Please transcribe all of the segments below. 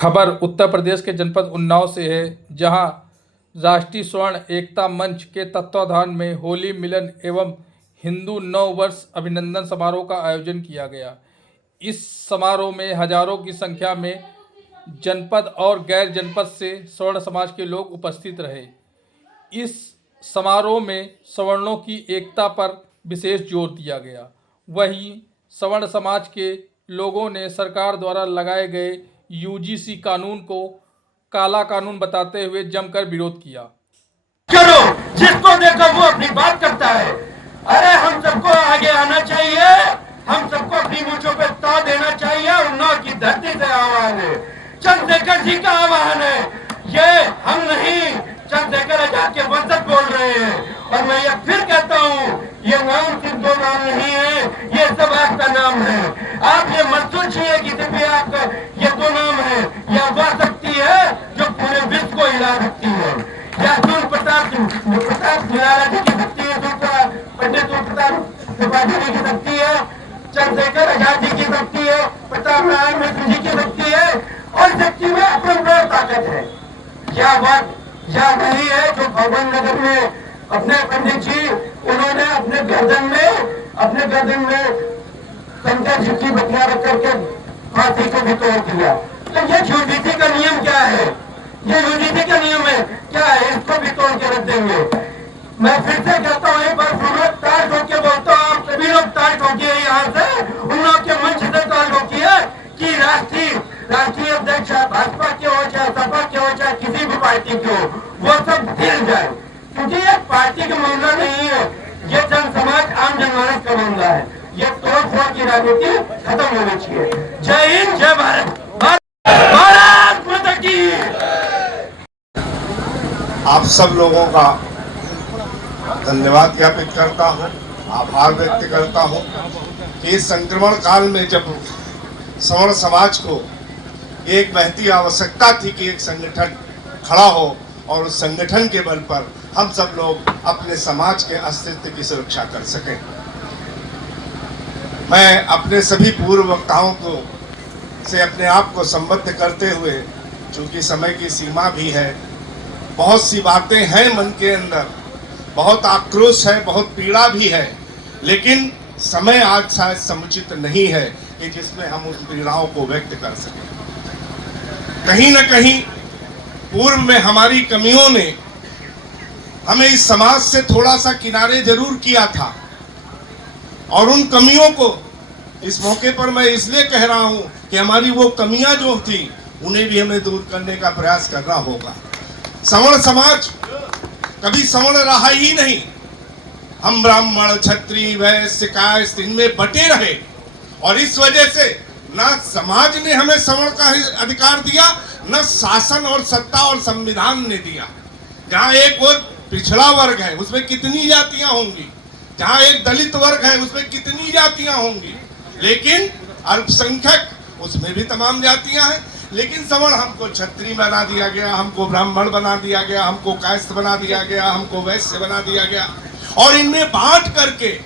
खबर उत्तर प्रदेश के जनपद उन्नाव से है, जहां राष्ट्रीय स्वर्ण एकता मंच के तत्वाधान में होली मिलन एवं हिंदू नव वर्ष अभिनंदन समारोह का आयोजन किया गया। इस समारोह में हजारों की संख्या में जनपद और गैर जनपद से स्वर्ण समाज के लोग उपस्थित रहे। इस समारोह में सवर्णों की एकता पर विशेष जोर दिया गया। वहीं सवर्ण समाज के लोगों ने सरकार द्वारा लगाए गए यूजीसी कानून को काला कानून बताते हुए जमकर विरोध किया। करो, जिसको देखो वो अपनी बात करता है। अरे हम सबको आगे आना चाहिए, हम सबको अपनी मूंछों पे ताव देना चाहिए। उन्नाव की धरती से आह्वान है, चंद्रशेखर जी का आह्वान है। ये हम नहीं, चंद्रशेखर आजाद के वंशज बोल रहे हैं। और मैं ये फिर कहता हूँ, ये नाम सिर्फ दो नाम नहीं है, ये सब आपका नाम है। आप ये मत सोचिए कि सिर्फ आपका ये दो नाम है। यह वह शक्ति है जो पूरे विश्व को हिला सकती है। या प्रताप निराला जी की शक्ति है, पंडित प्रताप त्रिपाठी जी की शक्ति है, चंद्रशेखर आजाद जी की शक्ति है, प्रताप नारायण मिश्र जी की शक्ति है। और शक्ति में अपना ताकत है। यह वही है जो भवन नगर में अपने पंडित जी, उन्होंने अपने गर्दन में शंकर जी की बतिया रख करके फांसी को भी तोड़ दिया। तो ये यूजीसी का नियम क्या है? ये यूजीसी का नियम है क्या है? इसको भी तोड़ के रख देंगे। मैं फिर से कहता हूँ, एक बार फिर तार ठोक के बोलता हूँ, आप सभी लोग तार ठोकिए यहाँ से, उन्नाव के मंच से तार ठोकिए कि राष्ट्रीय अध्यक्ष भाजपा के हो, चाहे सपा के हो, चाहे किसी भी पार्टी के हो, वो सब हिल जाए। क्योंकि ये पार्टी का मामला नहीं है, ये जन समाज आम जनमानस का मामला है। ये तोड़-फोड़ की राजनीति खत्म होनी चाहिए। जय हिंद, जय भारत, भारत माता की। आप सब लोगों का धन्यवाद ज्ञापित करता हूँ, आभार व्यक्त करता हूँ कि इस संक्रमण काल में जब सवर्ण समाज को एक महती आवश्यकता थी कि एक संगठन खड़ा हो और उस संगठन के बल पर हम सब लोग अपने समाज के अस्तित्व की सुरक्षा कर सकें। मैं अपने सभी पूर्व वक्ताओं को से अपने आप को संबद्ध करते हुए, चूंकि समय की सीमा भी है, बहुत सी बातें हैं मन के अंदर, बहुत आक्रोश है, बहुत पीड़ा भी है, लेकिन समय आज शायद समुचित नहीं है कि जिसमें हम उस पीड़ाओं को व्यक्त कर सकें। कहीं न कहीं पूर्व में हमारी कमियों ने हमें इस समाज से थोड़ा सा किनारे जरूर किया था, और उन कमियों को इस मौके पर मैं इसलिए कह रहा हूं कि हमारी वो कमियां जो थी उन्हें भी हमें दूर करने का प्रयास करना होगा। सवर्ण समाज कभी सवर्ण रहा ही नहीं। हम ब्राह्मण, क्षत्रिय, वैश्य, कायस्थ इनमें बटे रहे, और इस वजह से ना समाज ने हमें सवर्ण का अधिकार दिया, न शासन और सत्ता और संविधान ने दिया। जहाँ एक वो पिछड़ा वर्ग है उसमें कितनी जातियां होंगी, जहाँ एक दलित वर्ग है उसमें कितनी जातियां होंगी, लेकिन अल्पसंख्यक उसमें भी तमाम जातियां हैं। लेकिन सवर्ण हमको क्षत्रिय बना दिया गया, हमको ब्राह्मण बना दिया गया, हमको कायस्थ बना दिया गया, हमको वैश्य बना दिया गया, और इनमें बांट करके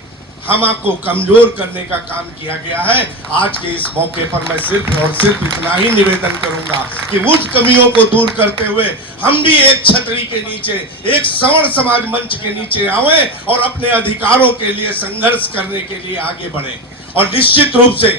हमको कमजोर करने का काम किया गया है। आज के इस मौके पर मैं सिर्फ और सिर्फ इतना ही निवेदन करूंगा कि उस कमियों को दूर करते हुए हम भी एक छतरी के नीचे, एक सवर्ण समाज मंच के नीचे आए और अपने अधिकारों के लिए संघर्ष करने के लिए आगे बढ़े। और निश्चित रूप से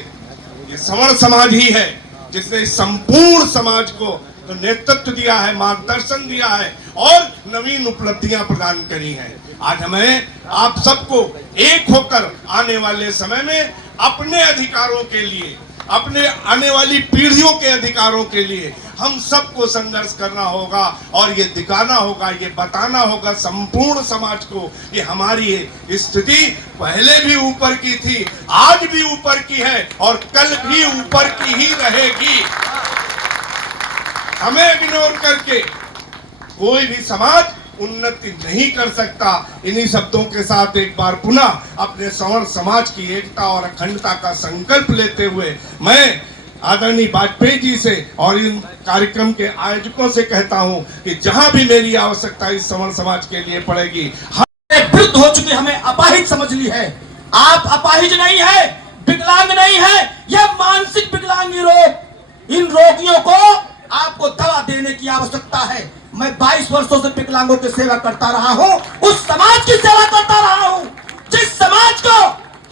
ये सवर्ण समाज ही है जिसने संपूर्ण समाज को तो नेतृत्व दिया है, मार्गदर्शन दिया है और नवीन उपलब्धियां प्रदान करी हैं। आज हमें आप सबको एक होकर आने वाले समय में अपने अधिकारों के लिए, अपने आने वाली पीढ़ियों के अधिकारों के लिए हम सबको संघर्ष करना होगा, और ये दिखाना होगा, ये बताना होगा संपूर्ण समाज को कि हमारी स्थिति पहले भी ऊपर की थी, आज भी ऊपर की है और कल भी ऊपर की ही रहेगी। हमें इग्नोर करके कोई भी समाज उन्नति नहीं कर सकता। इन्हीं शब्दों के साथ एक बार पुनः अपने सवर्ण समाज की एकता और अखंडता का संकल्प लेते हुए मैं आदरणीय वाजपेयी जी से और इन कार्यक्रम के आयोजकों से कहता हूं कि जहां भी मेरी आवश्यकता इस सवर्ण समाज के लिए पड़ेगी, वृद्ध हो चुके हमें अपाहिज समझ ली है। आप अपाहिज नहीं है, विकलांग नहीं है, यह मानसिक विकलांगी रोग, इन रोगियों को वर्षों से विकलांगों की सेवा करता रहा हूं, उस समाज की सेवा करता रहा हूं जिस समाज को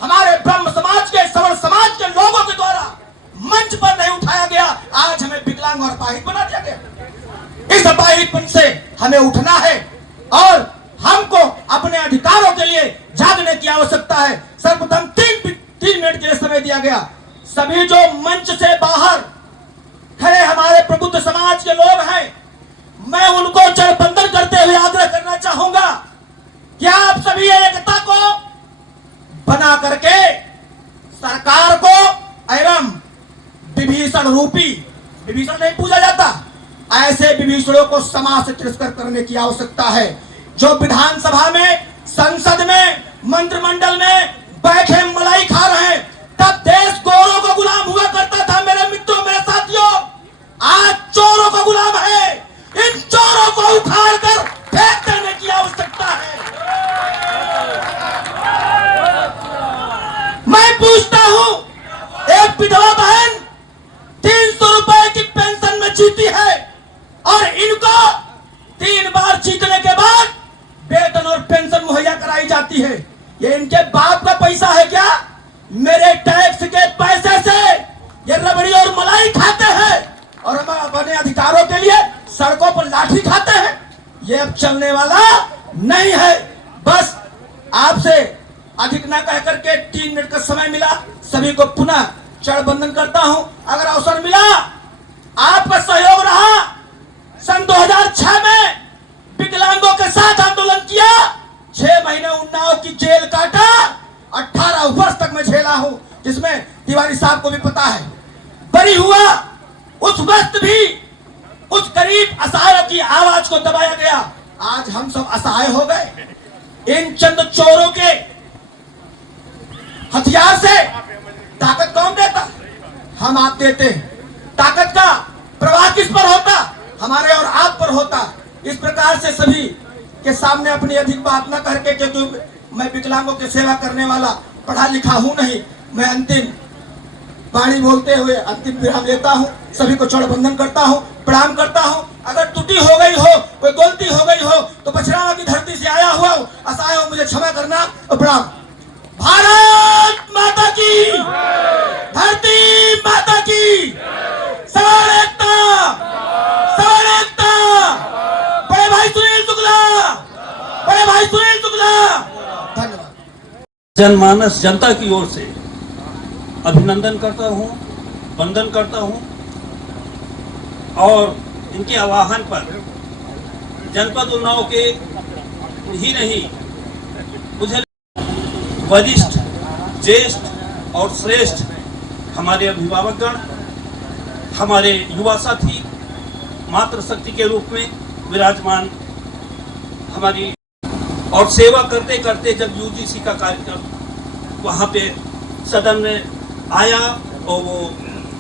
हमारे ब्रह्म समाज के, सवर्ण समाज के लोगों के द्वारा मंच पर नहीं उठाया गया। आज हमें विकलांग और अपाहिज बना दिया गया। इस अपाहिजपन से हमें उठना है और हमको अपने अधिकारों के लिए जागने की आवश्यकता है। सर्वप्रथम 3 मिनट के लिए समय दिया गया। सभी जो मंच से बाहर खड़े हमारे प्रबुद्ध समाज के लोग हैं, मैं उनको चरणबंदन करते हुए आग्रह करना चाहूंगा कि आप सभी एकता को बना करके सरकार को एवं विभीषण रूपी, विभीषण नहीं पूजा जाता, ऐसे विभीषणों को समाज से तिरस्कार करने की आवश्यकता है। जो विधानसभा में, संसद में, मंत्रिमंडल में बैठे मलाई खा रहे हैं, तब देश गोरों को गुलाम हुआ करता था। मेरे मित्रों, मेरे साथियों, आज चोरों का गुलाम है। इन चोरों को उखाड़ कर फेंक देने की आवश्यकता है। मैं पूछता हूं, एक विधवा बहन 300 रुपए की पेंशन में जीती है और इनको 3 बार जीतने के बाद वेतन और पेंशन मुहैया कराई जाती है। ये इनके बाप का पैसा है क्या? मेरे टैक्स के पैसे से ये रबड़ी और मलाई खाते हैं और हम अपने अधिकारों के लिए सड़कों पर लाठी खाते हैं। ये अब चलने वाला नहीं है। बस आपसे अधिक ना कह करके 3 मिनट का समय मिला, सभी को पुनः चरणबंदन करता हूं। अगर अवसर मिला, आपका सहयोग रहा, सन 2006 में विकलांगों के साथ आंदोलन किया, 6 महीने उन्नाव की जेल काटा, 18 वर्ष तक मैं झेला हूं, जिसमें तिवारी साहब को भी पता है। बरी हुआ, उस वक्त भी उस गरीब असहायों की आवाज को दबाया गया। आज हम सब असहाय हो गए। इन चंद चोरों के हथियार से ताकत कौन देता? हम आप देते हैं। ताकत का प्रवाह किस पर होता? हमारे और आप पर होता। इस प्रकार से सभी के सामने अपनी अधिक बात न करके, क्योंकि मैं विकलांगों की सेवा करने वाला पढ़ा लिखा हूं नहीं, मैं अंतिम वाणी बोलते हुए अंतिम विराम लेता हूं। सभी को चरणबंदन करता हूं, प्रणाम करता हूं। अगर त्रुटि हो गई हो, कोई गलती हो गई हो, तो पछरावा की धरती से आया हुआ असहाय हो, मुझे क्षमा करना और प्रणाम। भारत माता की, धरती माता की, सवर्ण एकता, सवर्ण एकता। बड़े भाई सुनील शुक्ला, बड़े भाई सुनील शुक्ला। धन्यवाद। जनमानस जनता की ओर से अभिनंदन करता हूं, वंदन करता हूं और इनके आह्वान पर जनपद उन्नाव के ही नहीं, मुझे वरिष्ठ, ज्येष्ठ और श्रेष्ठ हमारे अभिभावकगण, हमारे युवा साथी, मातृशक्ति के रूप में विराजमान हमारी, और सेवा करते करते जब यूजीसी का कार्यक्रम वहाँ पे सदन में आया और वो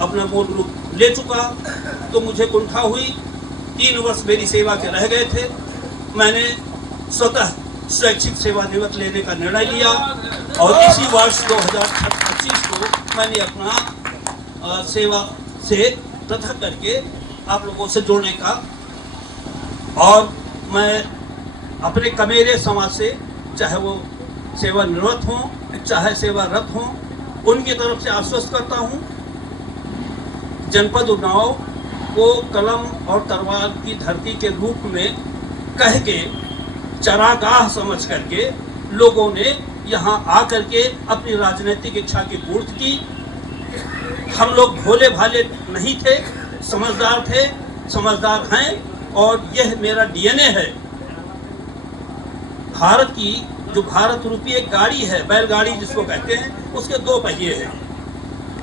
अपना मूल रूप ले चुका, तो मुझे कुंठा हुई। 3 वर्ष मेरी सेवा के रह गए थे। मैंने स्वतः स्वैच्छिक सेवानिवृत्त लेने का निर्णय लिया और इसी वर्ष 2025 को मैंने अपना सेवा से पृथक करके आप लोगों से जुड़ने का, और मैं अपने कमेरे समाज से, चाहे वो सेवानिवृत्त हों चाहे सेवारत हों, उनकी तरफ से आश्वस्त करता हूं, जनपद उन्नाव को कलम और तलवार की धरती के रूप में कह के चरागाह समझ करके लोगों ने यहाँ आकर के अपनी राजनीतिक इच्छा की पूर्ति की। हम लोग भोले भाले नहीं थे, समझदार थे, समझदार हैं, और यह मेरा डीएनए है। भारत की जो भारत रूपी एक गाड़ी है, बैलगाड़ी जिसको कहते हैं, उसके 2 पहिए हैं।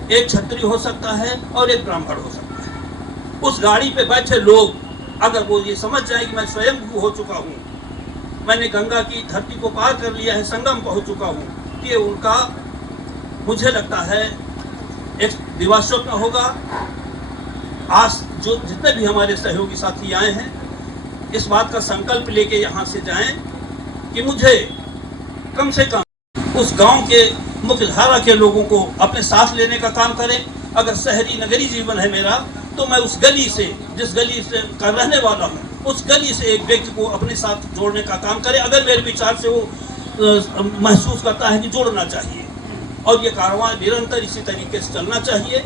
एक क्षत्रिय हो सकता है और एक ब्राह्मण हो सकता है। उस गाड़ी पे बैठे लोग अगर वो ये समझ जाए कि मैं स्वयं हो चुका हूँ, मैंने गंगा की धरती को पार कर लिया है, संगम पहुँच चुका हूँ, ये उनका मुझे लगता है एक दिवा स्वप्न होगा। आज जो जितने भी हमारे सहयोगी साथी आए हैं, इस बात का संकल्प लेके यहाँ से जाएं कि मुझे कम से कम उस गांव के मुख्य धारा के लोगों को अपने साथ लेने का काम करें। अगर शहरी नगरी जीवन है मेरा, तो मैं उस गली से, जिस गली से का रहने वाला हूँ, उस गली से एक व्यक्ति को अपने साथ जोड़ने का काम करे, अगर मेरे विचार से वो महसूस करता है कि जोड़ना चाहिए। और ये कारवां निरंतर इसी तरीके से चलना चाहिए।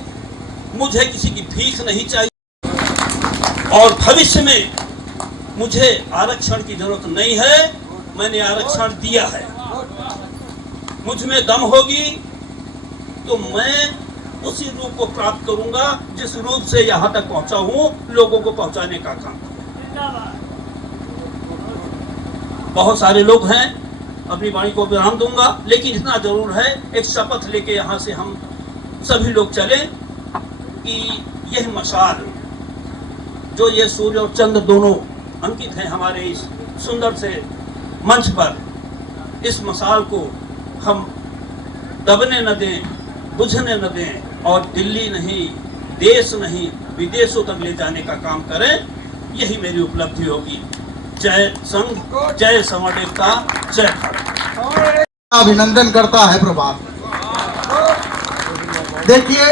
मुझे किसी की भीख नहीं चाहिए और भविष्य में मुझे आरक्षण की जरूरत नहीं है। मैंने आरक्षण दिया है। मुझ में दम होगी तो मैं उसी रूप को प्राप्त करूंगा जिस रूप से यहां तक पहुंचा हूं, लोगों को पहुंचाने का काम। बहुत सारे लोग हैं, अपनी वाणी को विराम दूंगा, लेकिन इतना जरूर है, एक शपथ लेके यहां से हम सभी लोग चले कि यह मशाल, जो ये सूर्य और चंद्र दोनों अंकित हैं हमारे इस सुंदर से मंच पर, इस मशाल को हम दबने न दें, बुझने न दें और दिल्ली नहीं, देश नहीं, विदेशों तक ले जाने का काम करें। यही मेरी उपलब्धि होगी। जय संघ, जय समर एकता, जय भारत। अभिनंदन करता है प्रभात। देखिए,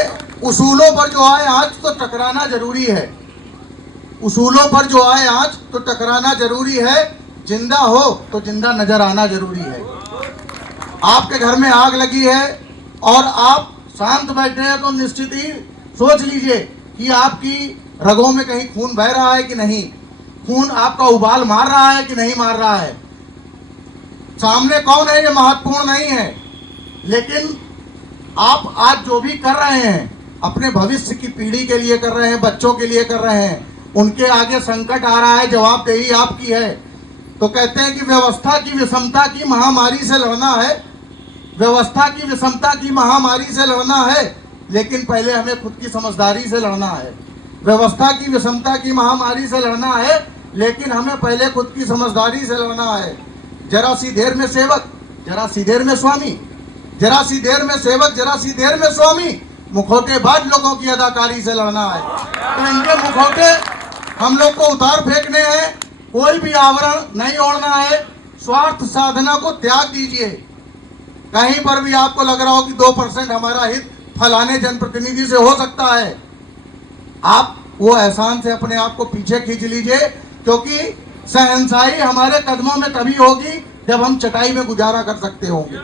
उसूलों पर जो आए आज तो टकराना जरूरी है। उसूलों पर जो आए आज तो टकराना जरूरी है। जिंदा हो तो जिंदा नजर आना जरूरी है। आपके घर में आग लगी है और आप शांत बैठे हैं तो निश्चित ही सोच लीजिए कि आपकी रगों में कहीं खून बह रहा है कि नहीं, खून आपका उबाल मार रहा है कि नहीं मार रहा है। सामने कौन है ये महत्वपूर्ण नहीं है, लेकिन आप आज जो भी कर रहे हैं अपने भविष्य की पीढ़ी के लिए कर रहे हैं, बच्चों के लिए कर रहे हैं। उनके आगे संकट आ रहा है, जवाबदेही आपकी है। तो कहते हैं कि व्यवस्था की विषमता की महामारी से लड़ना है, व्यवस्था की विषमता की महामारी से लड़ना है, लेकिन पहले हमें खुद की समझदारी से लड़ना है। व्यवस्था की विषमता की महामारी से लड़ना है, लेकिन हमें पहले खुद की समझदारी से लड़ना है। जरा सी देर में सेवक, जरा सी देर में स्वामी, जरा सी देर में सेवक, जरा सी देर में स्वामी, मुखौटेबाज लोगों की अदाकारी से लड़ना है। तो इनके मुखौटे हम लोग को उतार फेंकने हैं, कोई भी आवरण नहीं ओढ़ना है। स्वार्थ साधना को त्याग दीजिए। कहीं पर भी आपको लग रहा हो कि 2% हमारा हित फलाने जनप्रतिनिधि से हो सकता है, आप वो एहसान से अपने आप को पीछे खींच लीजिए, क्योंकि शहंशाही हमारे कदमों में तभी होगी जब हम चटाई में गुजारा कर सकते होंगे।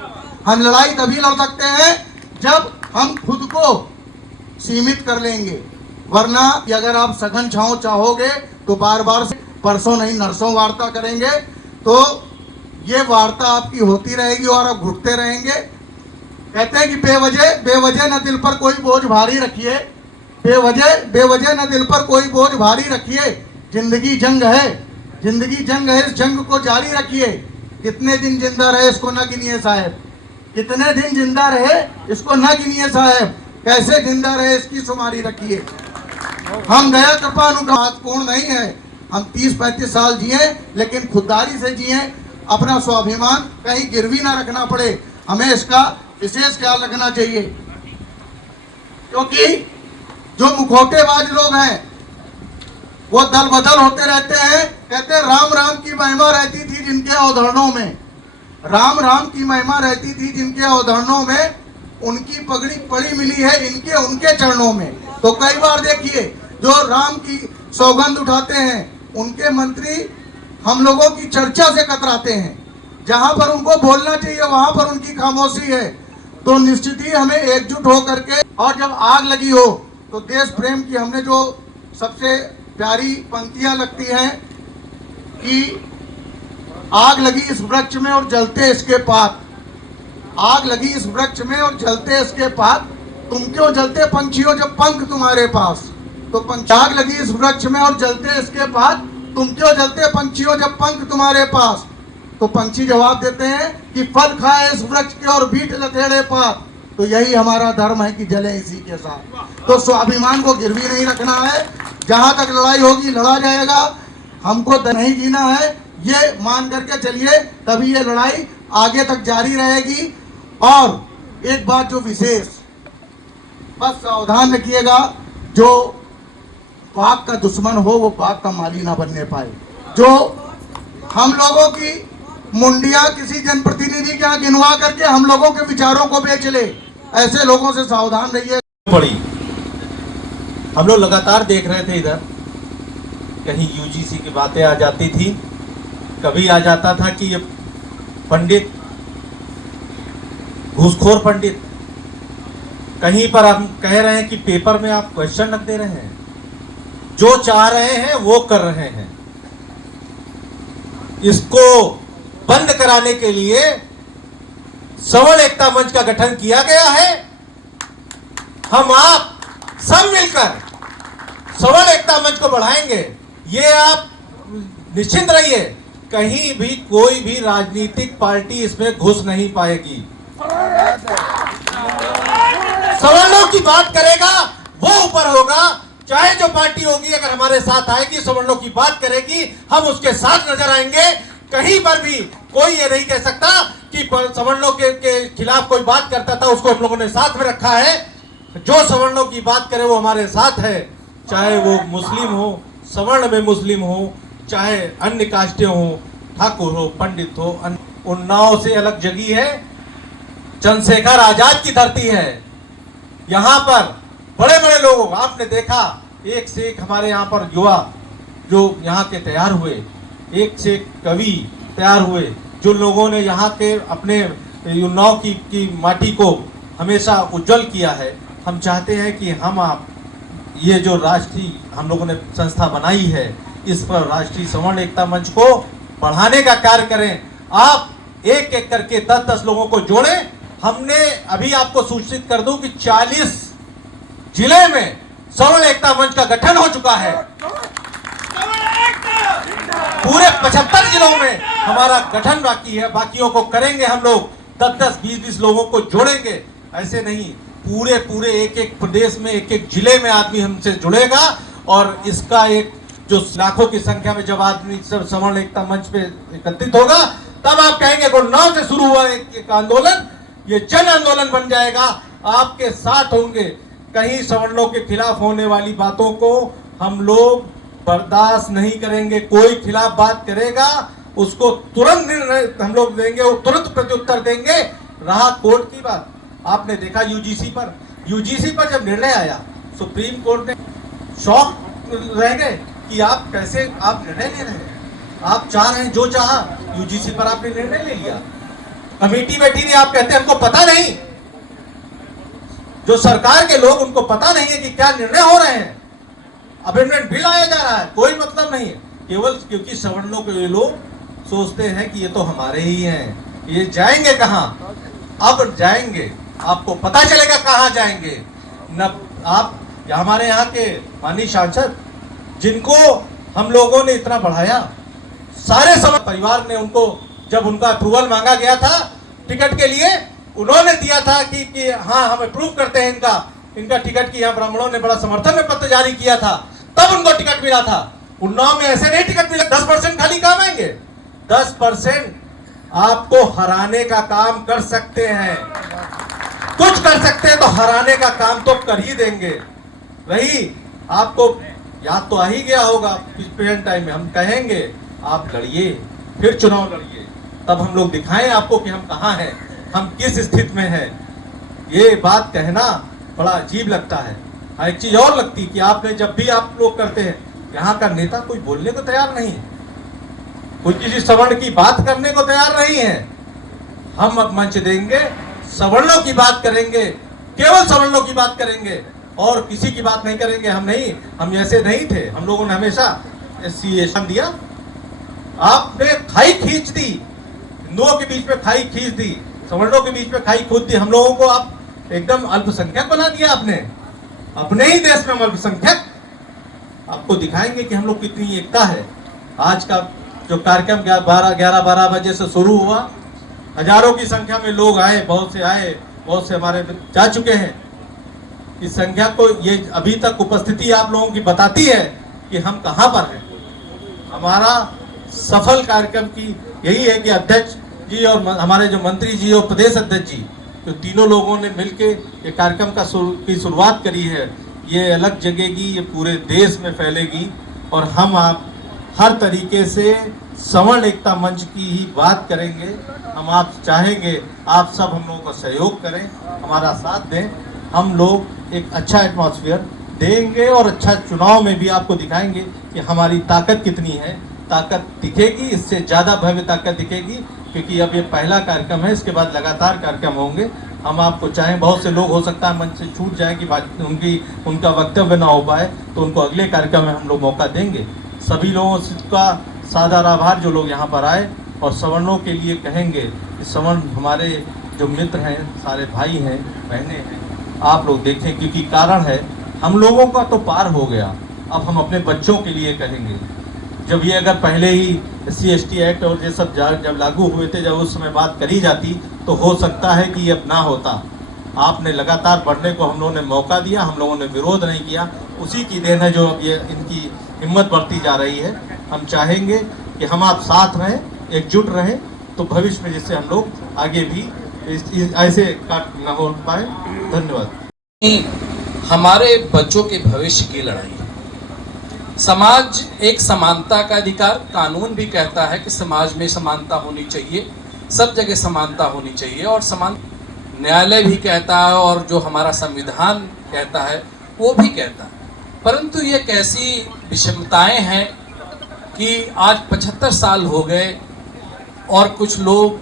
हम लड़ाई तभी लड़ सकते हैं जब हम खुद को सीमित कर लेंगे, वरना अगर आप सघन छांव चाहोगे तो बार बार परसों नहीं नरसों वार्ता करेंगे, तो ये वार्ता आपकी होती रहेगी और आप घुटते रहेंगे। कहते हैं कि बेवजह न दिल पर कोई बोझ भारी रखिए, बेवजह न दिल पर कोई बोझ भारी रखिए। जिंदगी जंग है, जिंदगी जंग है, इस जंग को जारी रखिए। कितने दिन जिंदा रहे इसको न गिनिए साहब, कितने दिन जिंदा रहे इसको न गिनिए साहब, कैसे जिंदा रहे इसकी शुमारी रखिए। हम दया कृपा महत्वपूर्ण नहीं है। हम 30-35 साल जिए, लेकिन खुददारी से जिए, अपना स्वाभिमान कहीं गिरवी ना रखना पड़े, हमें इसका विशेष ख्याल रखना चाहिए। क्योंकि जो मुखौटेबाज लोग हैं वो दल बदल होते रहते हैं। कहते हैं राम राम की महिमा रहती थी जिनके अवधारणों में, राम राम की महिमा रहती थी जिनके अवधारणों में, उनकी पगड़ी पड़ी मिली है इनके उनके चरणों में। तो कई बार देखिए जो राम की सौगंध उठाते हैं उनके मंत्री हम लोगों की चर्चा से कतराते हैं। जहां पर उनको बोलना चाहिए वहां पर उनकी खामोशी है। तो निश्चित ही हमें एकजुट होकर के, और जब आग लगी हो तो देश प्रेम की हमने जो सबसे प्यारी पंक्तियां लगती हैं कि आग लगी इस वृक्ष में और जलते इसके पात, आग लगी इस वृक्ष में और जलते इसके पात, तुम क्यों जलते पंछियों जब पंख तुम्हारे पास। तो आग लगी इस वृक्ष में और जलते इसके पात, तुम क्यों जलते पंछियों जब पंख तुम्हारे पास। तो पंछी जवाब देते हैं कि फल खाए इस वृक्ष के और बीट लथेड़े पात। तो यही हमारा धर्म है कि जले इसी के साथ। तो स्वाभिमान को गिरवी नहीं रखना है, जहां तक लड़ाई होगी लड़ा जाएगा, हमको नहीं जीना है, ये मान करके चलिए, तभी ये लड़ाई आगे तक जारी रहेगी। और एक बात जो विशेष बस सावधान रखिएगा, जो बाघ का दुश्मन हो वो बाघ का माली ना बनने पाए। जो हम लोगों की मुंडिया किसी जनप्रतिनिधि के यहाँ गिनवा करके हम लोगों के विचारों को बेच ले, ऐसे लोगों से सावधान रहिए। पड़ी हम लोग लगातार देख रहे थे इधर कहीं यूजीसी की बातें आ जाती थी, कभी आ जाता था कि ये पंडित घूसखोर पंडित, कहीं पर हम कह रहे हैं कि पेपर में आप क्वेश्चन रख दे रहे हैं, जो चाह रहे हैं वो कर रहे हैं। इसको बंद कराने के लिए सवर्ण एकता मंच का गठन किया गया है। हम आप सब मिलकर सवर्ण एकता मंच को बढ़ाएंगे। ये आप निश्चिंत रहिए, कहीं भी कोई भी राजनीतिक पार्टी इसमें घुस नहीं पाएगी। सवर्णों की बात करेगा वो ऊपर होगा। चाहे जो पार्टी होगी अगर हमारे साथ आएगी, सवर्णों की बात करेगी, हम उसके साथ नजर आएंगे। कहीं पर भी कोई ये नहीं कह सकता कि सवर्णों के खिलाफ कोई बात करता था उसको हम लोगों ने साथ में रखा है। जो सवर्णों की बात करे वो हमारे साथ है, चाहे वो मुस्लिम हो, सवर्ण में मुस्लिम हो, चाहे अन्य कास्टें हो, ठाकुर हो, पंडित हो। उन्नाव से अलग जगह है, चंद्रशेखर आजाद की धरती है। यहाँ पर बड़े बड़े लोग आपने देखा, एक से एक हमारे यहाँ पर युवा जो यहाँ के तैयार हुए, एक से एक कवि तैयार हुए, जो लोगों ने यहाँ के अपने उन्नाव की माटी को हमेशा उज्जवल किया है। हम चाहते हैं कि हम आप ये जो राष्ट्रीय हम लोगों ने संस्था बनाई है, इस पर राष्ट्रीय सवर्ण एकता मंच को बढ़ाने का कार्य करें। आप एक एक करके 10-10 लोगों को जोड़ें। हमने अभी आपको सूचित कर दूं कि 40 जिले में सवर्ण एकता मंच का गठन हो चुका है। पूरे 75 जिलों में हमारा गठन बाकी है, बाकियों को करेंगे हम लोग। 10-10, 20-20 लोगों को जोड़ेंगे। ऐसे नहीं, पूरे एक प्रदेश में एक जिले में आदमी हमसे जुड़ेगा और इसका एक जो लाखों की संख्या में जब आदमी सब सवर्ण एकता मंच पे एकत्रित होगा, तब आप कहेंगे उन्नाव से शुरू हुआ एक आंदोलन ये जन आंदोलन बन जाएगा। आपके साथ होंगे। कहीं सवर्णों के खिलाफ होने वाली बातों को हम लोग बर्दाश्त नहीं करेंगे। कोई खिलाफ बात करेगा उसको तुरंत निर्णय हम लोग देंगे, वो तुरंत प्रत्युत्तर देंगे। रहा कोर्ट की बात, आपने देखा यूजीसी पर जब निर्णय आया, सुप्रीम कोर्ट ने शॉक रह गए कि आप कैसे आप निर्णय ले रहे हैं। आप चाह रहे हैं जो चाहा, यूजीसी पर आपने निर्णय ले लिया। कमेटी बैठी थी, आप कहते हैं हमको पता नहीं। जो सरकार के लोग उनको पता नहीं है कि क्या निर्णय हो रहे हैं। अमेंडमेंट बिल आया जा रहा है, कोई मतलब नहीं है, केवल क्योंकि सवर्णों के लोग सोचते हैं कि ये तो हमारे ही हैं, ये जाएंगे कहां। अब जाएंगे, आपको पता चलेगा कहां जाएंगे। न आप हमारे यहाँ के माननीय सांसद जिनको हम लोगों ने इतना बढ़ाया, सारे समाज परिवार ने उनको जब उनका अप्रूवल मांगा गया था टिकट के लिए, उन्होंने दिया था कि हाँ हम अप्रूव करते हैं इनका टिकट की। यहाँ ब्राह्मणों ने बड़ा समर्थन में पत्र जारी किया था, तब उनको टिकट मिला था। उन्नाव में ऐसे नहीं टिकट मिला। 10% खाली काम आएंगे, 10% आपको हराने का काम कर सकते हैं। कुछ कर सकते हैं तो हराने का काम तो कर ही देंगे। रही आपको याद तो आ ही गया होगा, प्रेजेंट टाइम में हम कहेंगे आप लड़िए, फिर चुनाव लड़िए, तब हम लोग दिखाएं आपको कि हम कहाँ हैं, हम किस स्थिति में हैं। ये बात कहना बड़ा अजीब लगता है। एक चीज और लगती कि आपने जब भी आप लोग करते हैं, यहाँ का नेता कोई बोलने को तैयार नहीं, कोई किसी सवर्ण की बात करने को तैयार नहीं है। हम अब मंच देंगे, सवर्णों की बात करेंगे, केवल सवर्णों की बात करेंगे और किसी की बात नहीं करेंगे। हम ऐसे नहीं थे। हम लोगों ने हमेशा एसोसिएशन दिया, आपने खाई खींच दी, हिंदुओं के बीच में खाई खींच दी, सवर्णों के बीच में खाई खोद दी। हम लोगों को आप एकदम अल्पसंख्यक बना दिया आपने, अपने ही देश में हम अल्पसंख्यक। आपको दिखाएंगे कि हम लोग कितनी एकता है। आज का जो कार्यक्रम 11-12 बजे से शुरू हुआ, हजारों की संख्या में लोग आए, बहुत से हमारे जा चुके हैं। इस संख्या को ये अभी तक उपस्थिति आप लोगों की बताती है कि हम कहां पर हैं। हमारा सफल कार्यक्रम की यही है कि अध्यक्ष जी और हमारे जो मंत्री जी और प्रदेश अध्यक्ष जी, तो तीनों लोगों ने मिलके ये कार्यक्रम की शुरुआत करी है। ये अलग जगेगी, ये पूरे देश में फैलेगी और हम आप हर तरीके से सवर्ण एकता मंच की ही बात करेंगे। हम आप चाहेंगे आप सब हम लोगों का सहयोग करें, हमारा साथ दें। हम लोग एक अच्छा एटमॉस्फेयर देंगे और अच्छा चुनाव में भी आपको दिखाएंगे कि हमारी ताकत कितनी है। ताकत दिखेगी, इससे ज़्यादा भव्य ताकत दिखेगी, क्योंकि अब ये पहला कार्यक्रम है, इसके बाद लगातार कार्यक्रम होंगे। हम आपको चाहें, बहुत से लोग हो सकता है मंच से छूट जाए कि उनका वक्तव्य ना हो पाए, तो उनको अगले कार्यक्रम में हम लोग मौका देंगे। सभी लोगों का सादर आभार जो लोग यहाँ पर आए, और सवर्णों के लिए कहेंगे कि सवर्ण हमारे जो मित्र हैं, सारे भाई हैं, बहनें हैं, आप लोग देखें, क्योंकि कारण है हम लोगों का तो पार हो गया, अब हम अपने बच्चों के लिए कहेंगे। जब ये अगर पहले ही SC/ST एक्ट और ये सब जब लागू हुए थे, जब उस समय बात करी जाती, तो हो सकता है कि ये अब ना होता। आपने लगातार बढ़ने को हम लोगों ने मौका दिया, हम लोगों ने विरोध नहीं किया, उसी की देन है जो अब ये इनकी हिम्मत बढ़ती जा रही है। हम चाहेंगे कि हम आप साथ रहें, एकजुट रहें, तो भविष्य में जिससे हम लोग आगे भी ऐसे काट न हो पाए। धन्यवाद। हमारे बच्चों के भविष्य की लड़ाई है। समाज एक समानता का अधिकार, कानून भी कहता है कि समाज में समानता होनी चाहिए, सब जगह समानता होनी चाहिए, और समान न्यायालय भी कहता है और जो हमारा संविधान कहता है वो भी कहता है। परंतु ये कैसी विषमताएं हैं कि आज 75 साल हो गए और कुछ लोग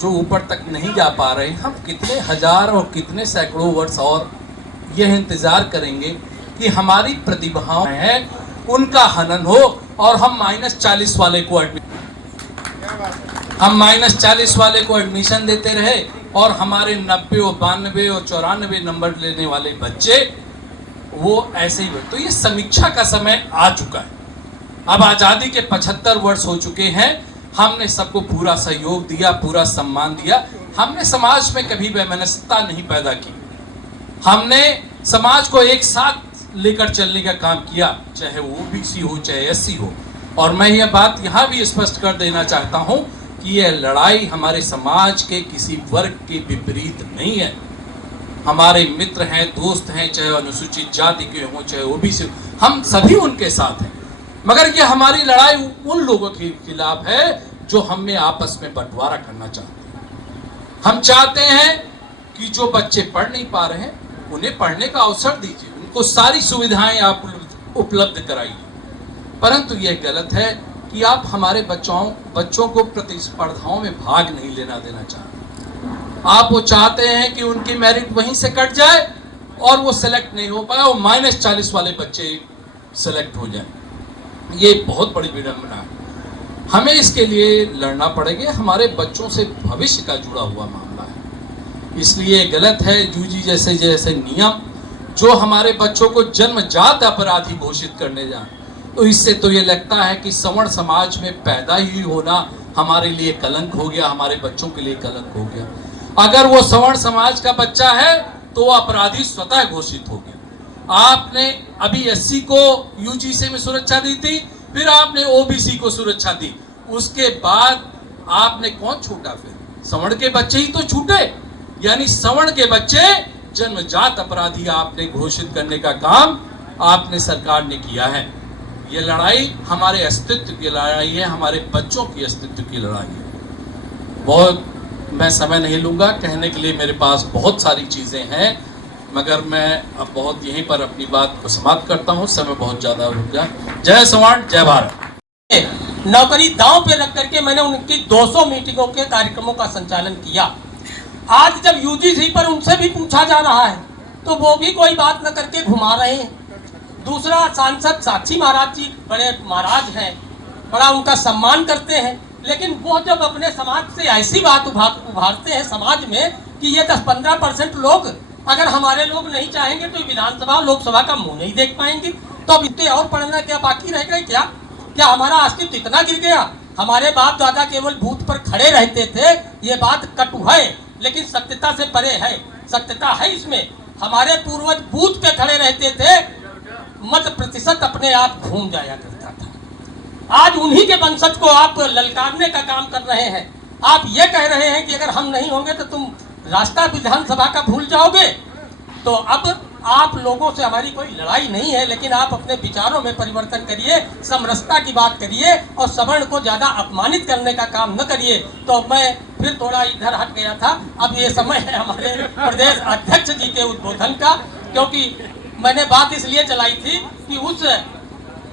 जो ऊपर तक नहीं जा पा रहे। हम कितने हजार और कितने सैकड़ों वर्ष और यह इंतज़ार करेंगे कि हमारी प्रतिभाएं हैं उनका हनन हो, और हम -40 वाले को एडमिशन देते रहे, और हमारे 90 और 92 और 94 नंबर लेने वाले बच्चे वो ऐसे ही। तो ये समीक्षा का समय आ चुका है। अब आज़ादी के 75 वर्ष हो चुके हैं। हमने सबको पूरा सहयोग दिया, पूरा सम्मान दिया। हमने समाज में कभी वैमनस्यता नहीं पैदा की। हमने समाज को एक साथ लेकर चलने का काम किया, चाहे वो OBC हो चाहे SC हो। और मैं यह बात यहाँ भी स्पष्ट कर देना चाहता हूँ कि यह लड़ाई हमारे समाज के किसी वर्ग के विपरीत नहीं है। हमारे मित्र हैं, दोस्त हैं, चाहे अनुसूचित जाति के हों चाहे OBC हो, हम सभी उनके साथ हैं। मगर ये हमारी लड़ाई उन लोगों के खिलाफ है जो हमें आपस में बंटवारा करना चाहते हैं। हम चाहते हैं कि जो बच्चे पढ़ नहीं पा रहे हैं उन्हें पढ़ने का अवसर दीजिए, उनको सारी सुविधाएं आप उपलब्ध कराइए। परंतु यह गलत है कि आप हमारे बच्चों को प्रतिस्पर्धाओं में भाग नहीं लेना देना चाहते। आप वो चाहते हैं कि उनकी मेरिट वहीं से कट जाए और वो सेलेक्ट नहीं हो पाए और -40 वाले बच्चे सेलेक्ट हो जाए। ये बहुत बड़ी विडंबना है। हमें इसके लिए लड़ना पड़ेगा। हमारे बच्चों से भविष्य का जुड़ा हुआ मामला है, इसलिए गलत है UG जैसे नियम जो हमारे बच्चों को जन्मजात अपराधी घोषित करने जाए। तो इससे तो ये लगता है कि सवर्ण समाज में पैदा ही होना हमारे लिए कलंक हो गया, हमारे बच्चों के लिए कलंक हो गया। अगर वो सवर्ण समाज का बच्चा है तो वो अपराधी स्वतः घोषित हो गया। आपने अभी SC को UG में सुरक्षा दी थी, फिर आपने OBC को सुरक्षा दी, उसके बाद आपने कौन छूटा? फिर सवर्ण के बच्चे ही तो छूटे। यानी सवर्ण के बच्चे जन्मजात अपराधी आपने घोषित करने का काम आपने सरकार ने किया है। ये लड़ाई हमारे अस्तित्व की लड़ाई है, हमारे बच्चों की अस्तित्व की लड़ाई है। बहुत मैं समय नहीं लूँगा, कहने के लिए मेरे पास बहुत सारी चीज़ें हैं, मगर मैं अब बहुत यहीं पर अपनी बात को समाप्त करता हूँ, समय बहुत ज़्यादा हो गया। जय सवर्ण, जय भारत। नौकरी दांव पे रख करके मैंने उनकी 200 मीटिंगों के कार्यक्रमों का संचालन किया। आज जब UGC पर उनसे भी पूछा जा रहा है तो वो भी कोई बात न करके घुमा रहे हैं। दूसरा, सांसद साक्षी महाराज जी बड़े महाराज हैं, बड़ा उनका सम्मान करते हैं, लेकिन वो जब अपने समाज से ऐसी बात उभारते हैं समाज में कि ये 10-15% लोग अगर हमारे लोग नहीं चाहेंगे तो विधानसभा लोकसभा का मुंह नहीं देख पाएंगे, तो अब इतने और पढ़ना क्या बाकी रह गए? क्या हमारा अस्तित्व इतना गिर गया? हमारे बाप दादा केवल बूथ पर खड़े रहते थे। ये बात कटु है लेकिन सत्यता से परे है। सत्यता है इसमें, हमारे पूर्वज बूथ पे खड़े रहते थे, मत प्रतिशत अपने आप घूम जाया करता था। आज उन्हीं के वंशज को आप ललकारने का काम कर रहे हैं। आप ये कह रहे हैं कि अगर हम नहीं होंगे तो तुम रास्ता विधानसभा का भूल जाओगे। तो अब आप लोगों से हमारी कोई लड़ाई नहीं है, लेकिन आप अपने विचारों में परिवर्तन करिए, समरसता की बात करिए और सवर्ण को ज़्यादा अपमानित करने का काम न करिए। तो मैं फिर थोड़ा इधर हट गया था। अब ये समय है हमारे प्रदेश अध्यक्ष जी के उद्बोधन का, क्योंकि मैंने बात इसलिए चलाई थी कि उस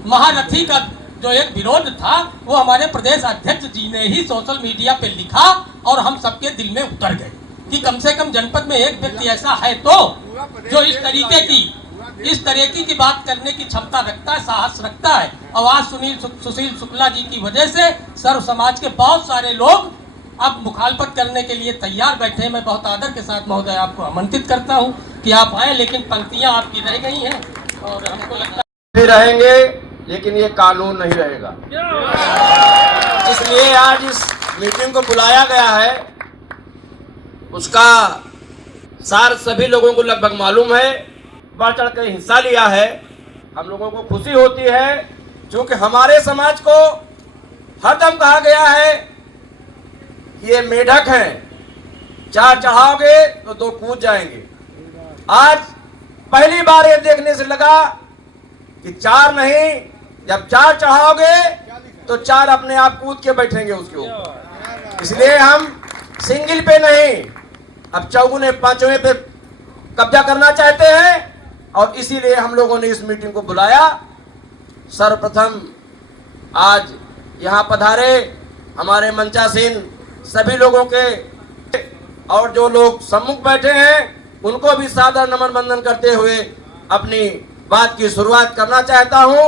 महारथी का जो एक विरोध था वो हमारे प्रदेश अध्यक्ष जी ने ही सोशल मीडिया पे लिखा और हम सबके दिल में उतर गए कि कम से कम जनपद में एक व्यक्ति ऐसा है तो जो इस तरीके की बात करने की क्षमता रखता है, साहस रखता है। और आज सुशील शुक्ला जी की वजह से सर्व समाज के बहुत सारे लोग अब मुखालफत करने के लिए तैयार बैठे हैं। मैं बहुत आदर के साथ महोदय आपको आमंत्रित करता हूं कि आप आए, लेकिन पंक्तियां आपकी रह गई हैं और हमको लगता भी रहेंगे, लेकिन ये कानून नहीं रहेगा। इसलिए आज इस मीटिंग को बुलाया गया है, उसका सार सभी लोगों को लगभग मालूम है, बढ़ चढ़ कर हिस्सा लिया है। हम लोगों को खुशी होती है क्योंकि हमारे समाज को हरदम कहा गया है कि ये मेढक हैं, चार चढ़ाओगे तो दो कूद जाएंगे। आज पहली बार ये देखने से लगा कि चार नहीं, जब चार चढ़ाओगे तो चार अपने आप कूद के बैठेंगे उसके ऊपर। इसलिए हम सिंगल पे नहीं, अब चौगुने पांचवें पे कब्जा करना चाहते हैं और इसीलिए हम लोगों ने इस मीटिंग को बुलाया। सर्वप्रथम आज यहाँ पधारे हमारे मंचासीन सभी लोगों के और जो लोग सम्मुख बैठे हैं उनको भी सादर नमन बंदन करते हुए अपनी बात की शुरुआत करना चाहता हूं।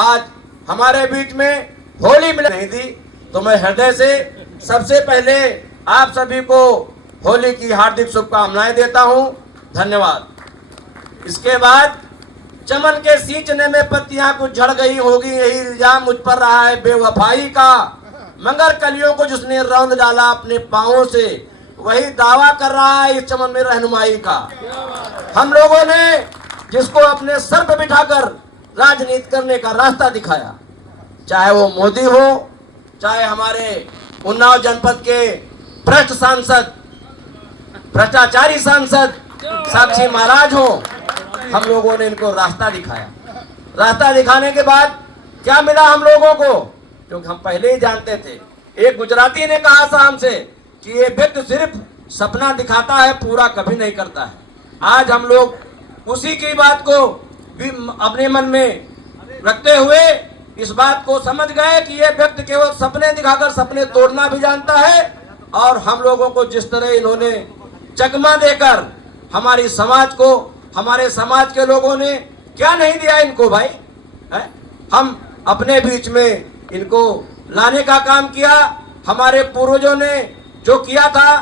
आज हमारे बीच में होली मिलन नहीं थी, तो मैं हृदय से सबसे पहले आप सभी को होली की हार्दिक शुभकामनाएं देता हूं। धन्यवाद। इसके बाद चमन के सींचने में पत्तियां कुछ झड़ गई होगी, यही इल्जाम मुझ पर रहा है बेवफाई का। मगर कलियों को जिसने रौंद डाला अपने पांवों से, वही दावा कर रहा है इस चमन में रहनुमाई का। हम लोगों ने जिसको अपने सर पर बिठाकर राजनीति करने का रास्ता दिखाया, चाहे वो मोदी हो, चाहे हमारे उन्नाव जनपद के भ्रष्ट सांसद, भ्रष्टाचारी सांसद साक्षी महाराज हो, हम लोगों ने इनको रास्ता दिखाया। रास्ता दिखाने के बाद क्या मिला हम लोगों को, क्योंकि हम पहले ही जानते थे। एक गुजराती ने कहा था हमसे कि ये व्यक्ति सिर्फ सपना दिखाता है, पूरा कभी नहीं करता है। आज हम लोग उसी की बात को भी अपने मन में रखते हुए इस बात को समझ गए कि ये व्यक्ति केवल सपने दिखाकर सपने तोड़ना भी जानता है। और हम लोगों को जिस तरह इन्होंने चकमा देकर हमारी समाज को, हमारे समाज के लोगों ने क्या नहीं दिया इनको भाई है? हम अपने बीच में इनको लाने का काम किया। हमारे पूर्वजों ने जो किया था,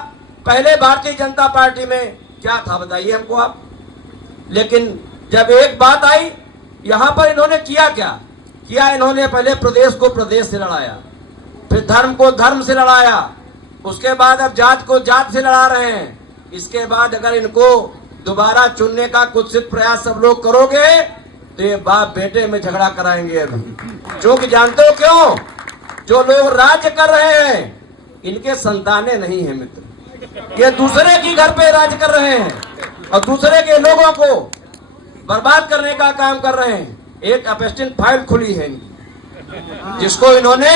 पहले भारतीय जनता पार्टी में क्या था बताइए हमको आप। लेकिन जब एक बात आई, यहाँ पर इन्होंने किया क्या किया, इन्होंने पहले प्रदेश को प्रदेश से लड़ाया, फिर धर्म को धर्म से लड़ाया, उसके बाद अब जात को जात से लड़ा रहे हैं। इसके बाद अगर इनको दोबारा चुनने का कुत्सित प्रयास सब लोग करोगे तो ये बाप बेटे में झगड़ा कराएंगे अभी। क्योंकि जानते हो क्यों, जो लोग राज्य कर रहे हैं इनके संतानें नहीं है मित्र, ये दूसरे की घर पे राज कर रहे हैं और दूसरे के लोगों को बर्बाद करने का काम कर रहे हैं। एक अपेस्टिन फाइल खुली है इनकी, जिसको इन्होंने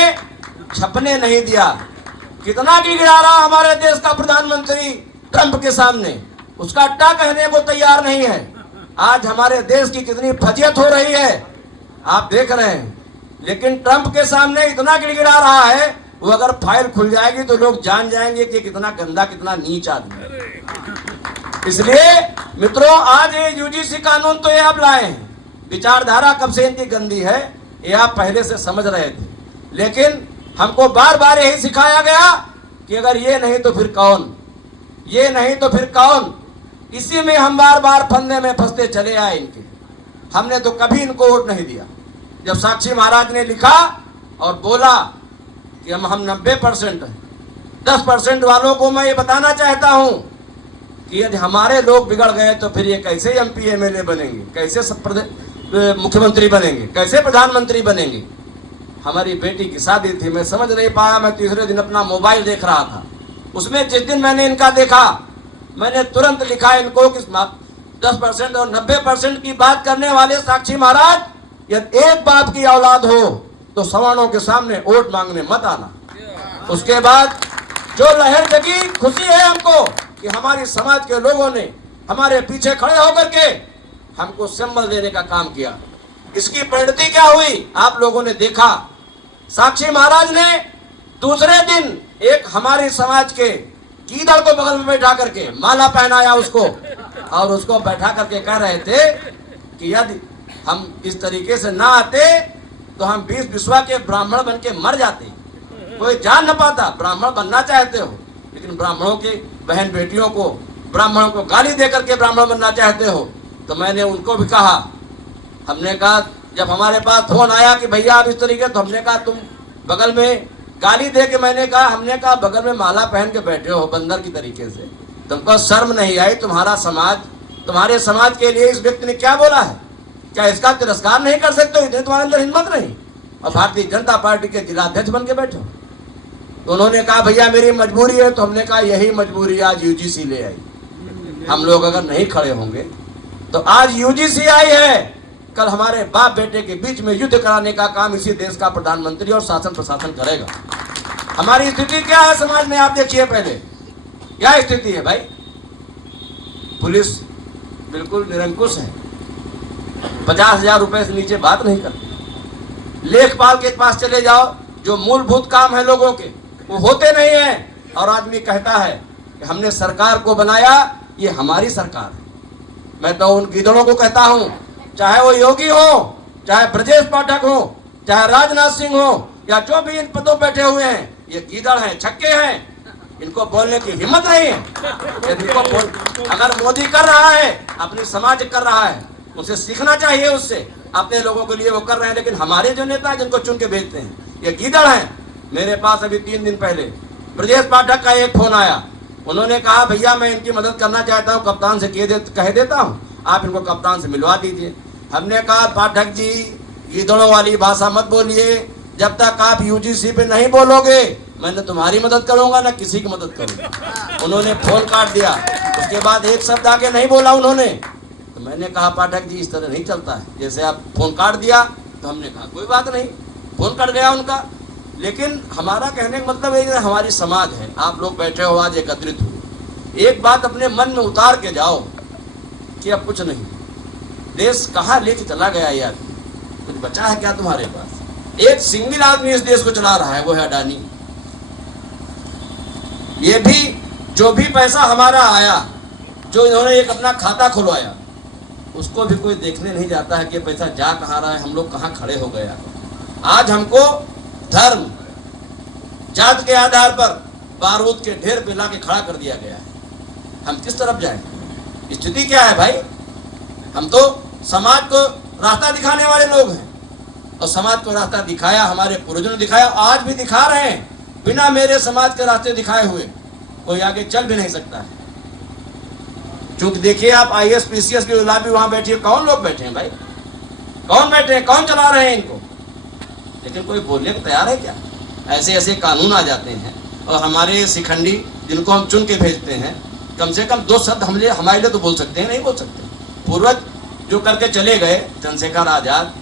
छपने नहीं दिया। कितना गिरा रहा हमारे देश का प्रधानमंत्री ट्रंप के सामने, उसका अट्टा कहने को तैयार नहीं है। आज हमारे देश की कितनी फजियत हो रही है आप देख रहे हैं, लेकिन ट्रंप के सामने इतना गिड़गिड़ा रहा है, वो अगर फाइल खुल जाएगी तो लोग जान जाएंगे कि कितना गंदा, कितना नीच आदमी है। इसलिए मित्रों, आज ये यूजीसी कानून तो ये आप लाए हैं, विचारधारा कब से इनकी गंदी है ये आप पहले से समझ रहे थे, लेकिन हमको बार बार यही सिखाया गया कि अगर ये नहीं तो फिर कौन, ये नहीं तो फिर कौन। इसी में हम बार बार फंदे में फंसते चले आए इनके। हमने तो कभी इनको वोट नहीं दिया। जब साक्षी महाराज ने लिखा और बोला कि हम 90% हैं, 10% वालों को मैं ये बताना चाहता हूं कि यदि हमारे लोग बिगड़ गए तो फिर ये कैसे MP MLA बनेंगे, कैसे मुख्यमंत्री बनेंगे, कैसे प्रधानमंत्री बनेंगे। हमारी बेटी की शादी थी, मैं समझ नहीं पाया, मैं तीसरे दिन अपना मोबाइल देख रहा था, उसमें जिस दिन मैंने इनका देखा मैंने तुरंत लिखा इनको कि 10% और 90% की बात करने वाले साक्षी महाराज, यदि एक बाप की औलाद हो तो सवर्णों के सामने वोट मांगने मत आना। उसके बाद जो लहर जगी, खुशी है हमको कि हमारी समाज के लोगों ने हमारे पीछे खड़े होकर के हमको सिंबल देने का काम किया। इसकी परिणति क्या हुई आप लोगों ने देखा। साक्षी महाराज ने दूसरे दिन एक हमारे समाज के गीदड़ को बगल में बैठा करके माला पहनाया उसको, और उसको बैठा करके कह रहे थे कि यदि हम इस तरीके से ना आते तो हम 20 विश्वा के ब्राह्मण बन के मर जाते। कोई जान न पाता। ब्राह्मण बनना चाहते हो, लेकिन ब्राह्मणों की बहन बेटियों को, ब्राह्मणों को गाली दे करके ब्राह्मण बनना चाहते हो। तो मैंने उनको भी कहा, हमने कहा जब हमारे पास फोन आया कि भैया आप इस तरीके, तो हमने कहा तुम बगल में गाली दे के, हमने कहा बगल में माला पहन के बैठे हो बंदर की तरीके से, तुमको शर्म नहीं आई? तुम्हारा समाज, तुम्हारे समाज के लिए इस व्यक्ति ने क्या बोला है? क्या इसका तिरस्कार नहीं कर सकते हो? इतनी तुम्हारे अंदर हिम्मत नहीं? और भारतीय जनता पार्टी के जिलाध्यक्ष बन के बैठो। तो उन्होंने कहा भैया मेरी मजबूरी है। तो हमने कहा यही मजबूरी आज यूजीसी ले आई। हम लोग अगर नहीं खड़े होंगे तो आज यूजीसी आई है, कल हमारे बाप बेटे के बीच में युद्ध कराने का काम इसी देश का प्रधानमंत्री और शासन प्रशासन करेगा। हमारी स्थिति क्या है समाज में आप देखिए। पहले क्या स्थिति है भाई? पुलिस बिल्कुल निरंकुश है, 50,000 रुपए से नीचे बात नहीं करती। लेखपाल के पास चले जाओ, जो मूलभूत काम है लोगों के वो होते नहीं है। और आदमी कहता है कि हमने सरकार को बनाया, ये हमारी सरकार है। मैं तो उन गीदड़ों को कहता हूं, चाहे वो योगी हो, चाहे ब्रजेश पाठक हो, चाहे राजनाथ सिंह हो, या जो भी इन पदों पर बैठे हुए हैं, ये गीदड़ हैं, छक्के हैं। इनको बोलने की हिम्मत नहीं है। अगर मोदी कर रहा है, अपनी समाज कर रहा है, उसे सीखना चाहिए उससे। अपने लोगों के लिए वो कर रहे हैं, लेकिन हमारे जो नेता जिनको चुन के भेजते हैं ये गीदड़ हैं। मेरे पास अभी 3 दिन पहले ब्रजेश पाठक का एक फोन आया। उन्होंने कहा भैया मैं इनकी मदद करना चाहता हूँ, कप्तान से कह देता हूँ, आप इनको कप्तान से मिलवा दीजिए। हमने कहा पाठक जी गीदड़ों वाली भाषा मत बोलिए, जब तक आप यूजीसी पे नहीं बोलोगे मैं न तुम्हारी मदद करूंगा न किसी की मदद करूंगा। उन्होंने फोन काट दिया। उसके बाद एक शब्द आगे नहीं बोला उन्होंने। तो मैंने कहा पाठक जी इस तरह नहीं चलता है, जैसे आप फोन काट दिया। तो हमने कहा कोई बात नहीं, फोन कट गया उनका। लेकिन हमारा कहने का मतलब है हमारी समाज है, आप लोग बैठे हो आज एकत्रित हुए, एक बात अपने मन में उतार के जाओ कि अब कुछ नहीं, देश कहाँ लेके चला गया यार, कुछ बचा है क्या तुम्हारे पास? एक सिंगल आदमी इस देश को चला रहा है, वो है अडानी। ये भी जो भी पैसा हमारा आया, जो इन्होंने एक अपना खाता खुलवाया, उसको भी कोई देखने नहीं जाता है कि पैसा जा कहाँ रहा है, हम लोग कहाँ खड़े हो गया। आज हमको धर्म जात के आधार पर बारूद के ढेर पे लाके खड़ा कर दिया गया है। हम किस तरफ जाएंगे? स्थिति क्या है भाई? हम तो समाज को रास्ता दिखाने वाले लोग हैं, और समाज को रास्ता दिखाया, हमारे पूर्वजों ने दिखाया, आज भी दिखा रहे हैं। बिना मेरे समाज के रास्ते दिखाए हुए कोई आगे चल भी नहीं सकता है। चूंकि देखिए आप IAS PCS के गुलाबी वहां बैठिए, कौन लोग बैठे हैं भाई? कौन बैठे हैं? कौन चला रहे हैं इनको? लेकिन कोई बोलने को तैयार है क्या? ऐसे ऐसे कानून आ जाते हैं, और हमारे शिखंडी जिनको हम चुन के भेजते हैं, कम से कम 2 शब्द हमारे लिए तो बोल सकते हैं, नहीं बोल सकते। पूर्वज जो करके चले गए, चंद्रशेखर आजाद,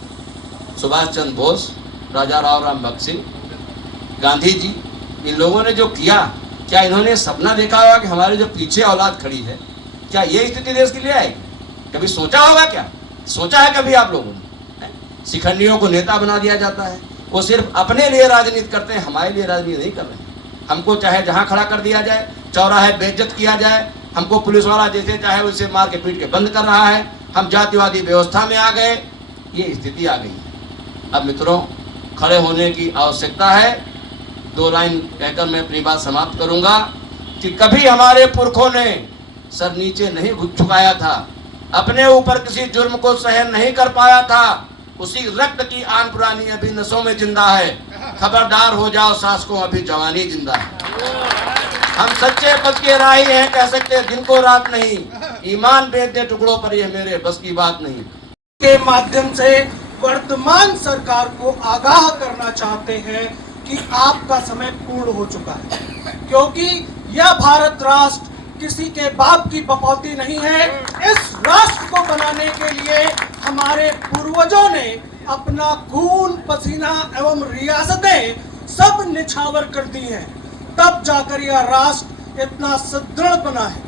सुभाष चंद्र बोस, राजा राम भक्त सिंह, गांधी जी, इन लोगों ने जो किया, क्या इन्होंने सपना देखा होगा कि हमारे जो पीछे औलाद खड़ी है, क्या ये स्थिति देश के लिए आएगी? कभी सोचा होगा क्या? सोचा है कभी आप लोगों ने? शिखंडियों को नेता बना दिया जाता है, वो सिर्फ अपने लिए राजनीति करते हैं, हमारे लिए राजनीति नहीं कर रहे हैं। हमको चाहे जहाँ खड़ा कर दिया जाए, चौराहे बेइज्जत किया जाए, हमको पुलिस वाला जैसे चाहे वैसे मार के पीट के बंद कर रहा है, हम जातिवादी व्यवस्था में आ गए, ये स्थिति आ गई है। अब मित्रों, खड़े होने की आवश्यकता है। 2 लाइन कहकर मैं अपनी बात समाप्त करूंगा कि कभी हमारे पुरखों ने सर नीचे नहीं झुकाया था, अपने ऊपर किसी जुर्म को सहन नहीं कर पाया था, उसी रक्त की आन पुरानी अभी नसों में जिंदा है। खबरदार हो जाओ शासकों, अभी जवानी जिंदा है। हम सच्चे पद के राही हैं, कह सकते दिन को रात नहीं, ईमान बेच दे टुकड़ों पर, यह मेरे बस की बात नहीं। के माध्यम से वर्तमान सरकार को आगाह करना चाहते हैं कि आपका समय पूर्ण हो चुका है, क्योंकि यह भारत राष्ट्र किसी के बाप की बपौती नहीं है। इस राष्ट्र को बनाने के लिए हमारे पूर्वजों ने अपना खून, पसीना एवं रियासतें सब निछावर कर दी हैं, तब जाकर यह राष्ट्र इतना सुदृढ़ बना है।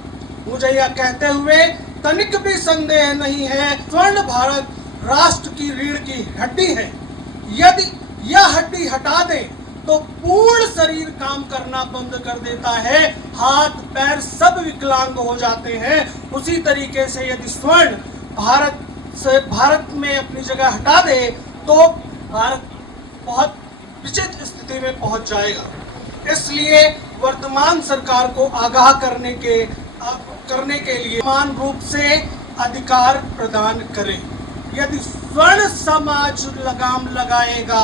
मुझे यह कहते हुए तनिक भी संदेह नहीं है, स्वर्ण भारत राष्ट्र की रीढ़ की हड्डी है। यदि यह हड्डी हटा दें तो पूर्ण शरीर काम करना बंद कर देता है, हाथ पैर सब विकलांग हो जाते हैं। उसी तरीके से यदि स्वर्ण भारत में अपनी जगह हटा दे तो भारत बहुत विचित्र स्थिति में पहुंच जाएगा। इसलिए वर्तमान सरकार को आगाह करने के लिए समान रूप से अधिकार प्रदान करें। यदि स्वर्ण समाज लगाम लगाएगा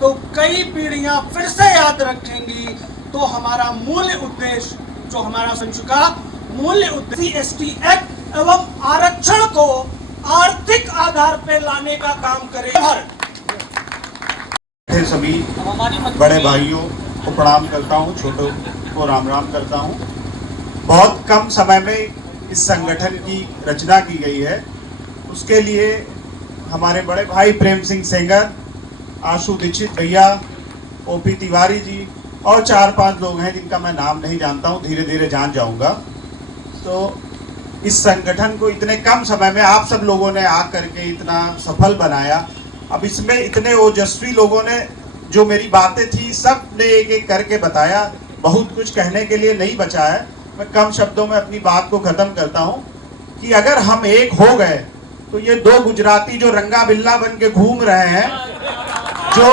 तो कई पीढ़ियां फिर से याद रखेंगी। तो हमारा मूल उद्देश्य, जो हमारा संघ का मूल्य उद्देश्य ST एक्ट एवं आरक्षण को आर्थिक आधार पर लाने का काम करे। सभी बड़े भाइयों को प्रणाम करता हूं, छोटों को राम राम करता हूं। बहुत कम समय में इस संगठन की रचना की गई है। उसके लिए हमारे बड़े भाई प्रेम सिंह सेंगर, आशु दीक्षित भैया, OP तिवारी जी और 4-5 लोग हैं जिनका मैं नाम नहीं जानता हूं, धीरे धीरे जान जाऊंगा। तो इस संगठन को इतने कम समय में आप सब लोगों ने आकर के इतना सफल बनाया। अब इसमें इतने ओजस्वी लोगों ने, जो मेरी बातें थी सब ने एक एक करके बताया। बहुत कुछ कहने के लिए नहीं बचा है। मैं कम शब्दों में अपनी बात को खत्म करता हूं कि अगर हम एक हो गए तो ये 2 गुजराती जो रंगा बिल्ला बन के घूम रहे हैं, जो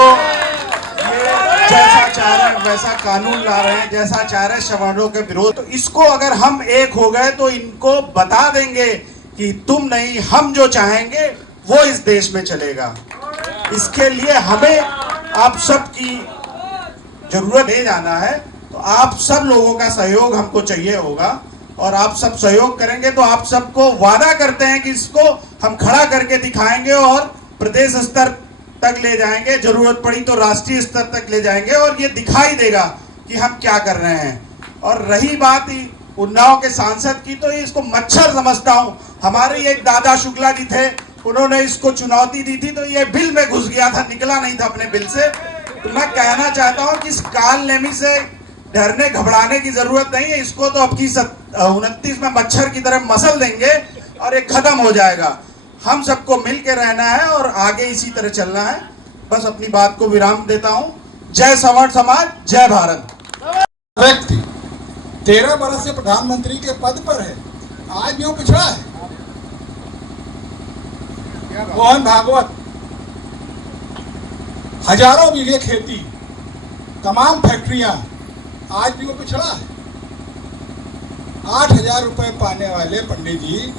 ये जैसा चाह रहे हैं वैसा कानून ला रहे हैं, जैसा चाह रहे हैं सवर्णों के विरोध, तो इसको अगर हम एक हो गए तो इनको बता देंगे कि तुम नहीं, हम जो चाहेंगे वो इस देश में चलेगा। इसके लिए हमें आप सब की जरूरत है जाना है। तो आप सब लोगों का सहयोग हमको चाहिए होगा और आप सब सहयोग करेंगे तो आप सबको वादा करते हैं कि इसको हम खड़ा करके दिखाएंगे और प्रदेश स्तर तक ले जाएंगे, जरूरत पड़ी तो राष्ट्रीय स्तर तक ले जाएंगे और ये दिखाई देगा कि हम क्या कर रहे हैं। और रही बात उन्नाव के सांसद की, तो इसको मच्छर समझता हूं। हमारे एक दादा शुक्ला जी थे, उन्होंने इसको चुनौती दी थी तो ये बिल में घुस गया था, निकला नहीं था अपने बिल से। तो मैं कहना चाहता हूं कि इस काल नेमी से डरने घबराने की जरूरत नहीं है। इसको तो अब की 29 में मच्छर की तरह मसल देंगे और ये खत्म हो जाएगा। हम सबको मिल के रहना है और आगे इसी तरह चलना है। बस अपनी बात को विराम देता हूं। जय सवर्ण समाज, जय भारत। व्यक्ति 13 बरस से प्रधानमंत्री के पद पर है, आज भी वो पिछड़ा है। मोहन भागवत, हजारों बीघे खेती, तमाम फैक्ट्रियां, आज भी वो पिछड़ा है। 8,000 रुपए पाने वाले पंडित जी,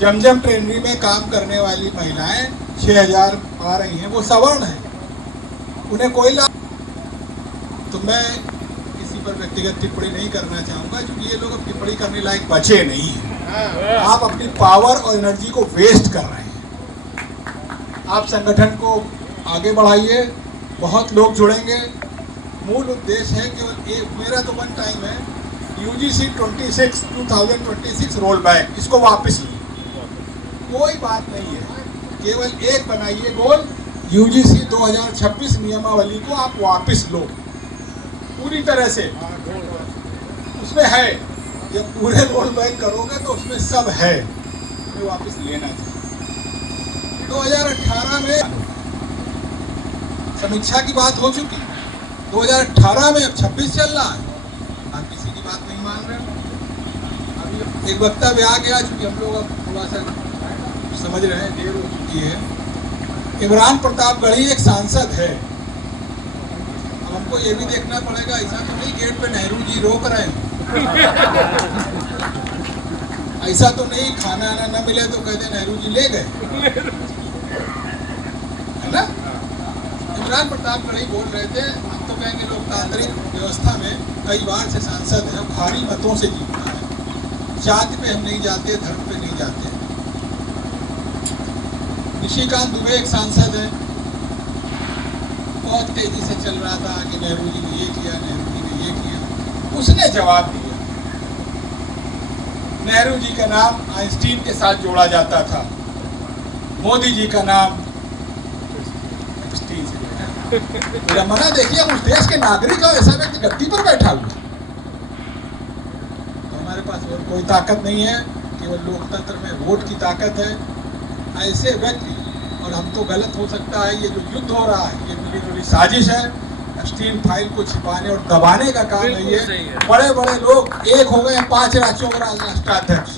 जमजम ट्रेनरी में काम करने वाली महिलाएं 6,000 पा रही हैं, वो सवर्ण है, उन्हें कोई लाभ। तो मैं किसी पर व्यक्तिगत टिप्पणी नहीं करना चाहूंगा क्योंकि ये लोग अब टिप्पणी करने लायक बचे नहीं हैं। आप अपनी पावर और एनर्जी को वेस्ट कर रहे हैं। आप संगठन को आगे बढ़ाइए, बहुत लोग जुड़ेंगे। मूल उद्देश्य है केवल एक, मेरा तो वन टाइम है, UGC 2026 रोल बैक, इसको वापस लीजिए, कोई बात नहीं है। केवल एक बनाइए गोल, UGC 2026 नियमावली को आप वापस लो पूरी तरह से। उसमें है, जब पूरे रोल बैक करोगे तो उसमें सब है, हमें वापस लेना चाहिए। 2018 में समीक्षा की बात हो चुकी, 2018 में अब 26 चल रहा है, आप किसी की बात नहीं मान रहे हो। अभी एक वक्तव्य आ गया, चूंकि हम लोग अब थोड़ा सा समझ रहे हैं, देर हो चुकी है। इमरान प्रतापगढ़ी एक सांसद है, अब हमको ये भी देखना पड़ेगा, ऐसा तो नहीं गेट पे नेहरू जी रोक रहे हैं, ऐसा तो नहीं खाना आना न मिले तो कहते नेहरू जी ले गए, है ना। इमरान प्रतापगढ़ी बोल रहे थे, हम तो कहेंगे लोकतांत्रिक व्यवस्था में कई बार से सांसद है, भारी मतों से जीतना है, जाति पे हम नहीं जाते, धर्म पे नहीं जाते। निशिकांत दुबे एक सांसद है, बहुत तेजी से चल रहा था कि नेहरू जी ने ये किया, नेहरू जी ने ये किया। उसने जवाब दिया, नेहरू जी का नाम आइंस्टीन के साथ जोड़ा जाता था, मोदी जी का नाम एप्स्टीन से जोड़ा। मना देखिए, उस देश के नागरिक और ऐसा व्यक्ति गद्दी पर बैठा हुआ, तो हमारे पास पास और कोई ताकत नहीं है, केवल लोकतंत्र में वोट की ताकत है। ऐसे व्यक्ति, और हम तो गलत हो सकता है, ये जो युद्ध हो रहा है ये मिलीजुली साजिश है। स्टील फाइल को छिपाने और दबाने का काम है ये। बड़े बड़े लोग एक हो गए हैं, 5 राज्यों के राष्ट्राध्यक्ष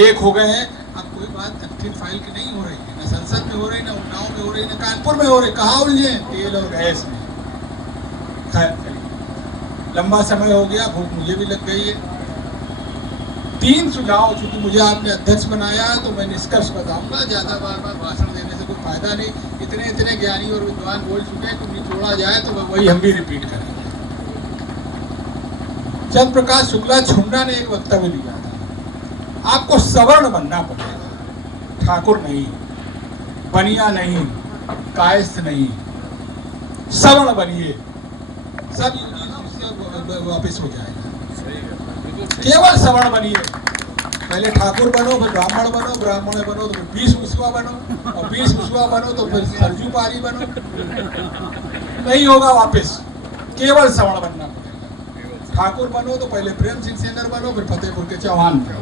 एक हो गए हैं। अब कोई बात स्टील फाइल की नहीं हो रही है, न संसद में हो रही, न उन्नाव में हो रही, न कानपुर में हो रही। कहाँ उलझे? तेल और गैस में। लंबा समय हो गया, भूख मुझे भी लग गई है। 3 सुझाव, चूंकि मुझे आपने अध्यक्ष बनाया तो मैं निष्कर्ष बताऊंगा, ज्यादा बार भाषण देने से कोई फायदा नहीं। इतने ज्ञानी और विद्वान बोल चुके हैं कि निचोड़ा जाए तो वही हम भी रिपीट करेंगे। चंद्र प्रकाश शुक्ला छुंडा ने एक वक्तव्य दिया था, आपको सवर्ण बनना पड़ेगा, ठाकुर नहीं, बनिया नहीं, कायस्थ नहीं, सवर्ण बनिए, सब वापिस हो जाएगा। केवल सवर्ण बनिए, पहले ठाकुर बनो, फिर ब्राह्मण बनो, ब्राह्मण बनो तो फिर 20 मुसवा बनो, और 20 मुसवा बनो तो फिर सरजू पारी बनो। नहीं होगा वापस, केवल सवर्ण बनना पड़ेगा। ठाकुर बनो तो पहले प्रेम सिंह सेंगर बनो, फिर फतेहपुर के चौहान बनो।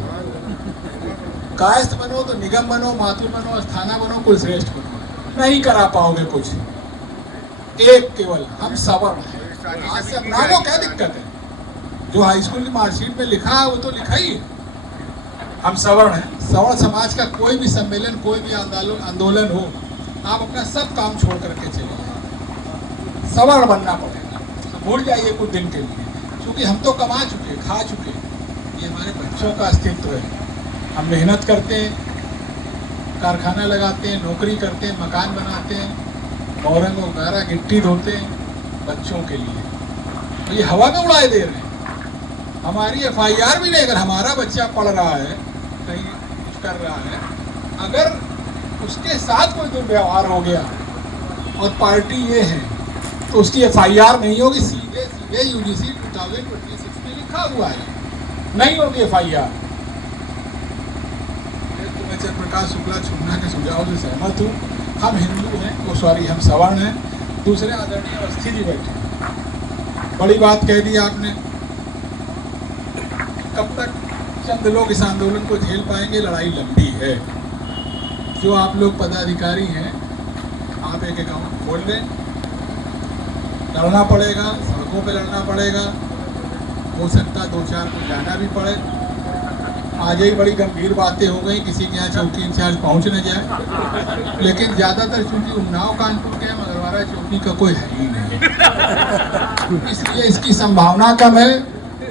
कायस्थ बनो तो निगम बनो, माथुर बनो, अस्थाना बनो, कुलश्रेष्ठ बनो। नहीं करा पाओगे कुछ। एक केवल हम सवर्ण हैं। आज से अपना को क्या दिक्कत है? जो हाई स्कूल की मार्कशीट में लिखा है वो तो लिखा ही है। हम सवर्ण हैं। सवर्ण समाज का कोई भी सम्मेलन, कोई भी आंदोलन हो, आप अपना सब काम छोड़ करके चले जाए। सवर्ण बनना पड़ेगा, तो भूल जाइए कुछ दिन के लिए, क्योंकि हम तो कमा चुके, खा चुके। ये हमारे बच्चों का अस्तित्व है। हम मेहनत करते हैं, कारखाना लगाते हैं, नौकरी करते हैं, मकान बनाते हैं, मोरंग वगैरह गिट्टी धोते हैं बच्चों के लिए, तो ये हवा में उड़ाए दे रहे हैं। हमारी FIR भी नहीं, अगर हमारा बच्चा पढ़ रहा है, कहीं कुछ कर रहा है, अगर उसके साथ कोई दुर्व्यवहार हो गया और पार्टी ये है तो उसकी FIR नहीं होगी। सीधे UGC 2026 में लिखा हुआ है, नहीं होगी FIR। तो मैं चंद्र प्रकाश शुक्ला छुन्ना के सुझाव से सहमत हूँ। हम हिंदू हैं, हम सवर्ण हैं। दूसरे आदरणीय अवस्थी जी बैठे, बड़ी बात कह दी आपने। कब तक चंद लोग इस आंदोलन को झेल पाएंगे? लड़ाई लंबी है। जो आप लोग पदाधिकारी हैं, आप एक अकाउंट खोल लें, लड़ना पड़ेगा, सड़कों पे लड़ना पड़ेगा, हो सकता 2-4 को जाना भी पड़े। आज ही बड़ी गंभीर बातें हो गई, किसी के यहाँ चौकी इंचार्ज पहुँच न जाए, लेकिन ज़्यादातर चूंकि उन्नाव कानपुर के मगरवाड़ा चौकी का कोई है ही नहीं, इसलिए इसकी संभावना कम है।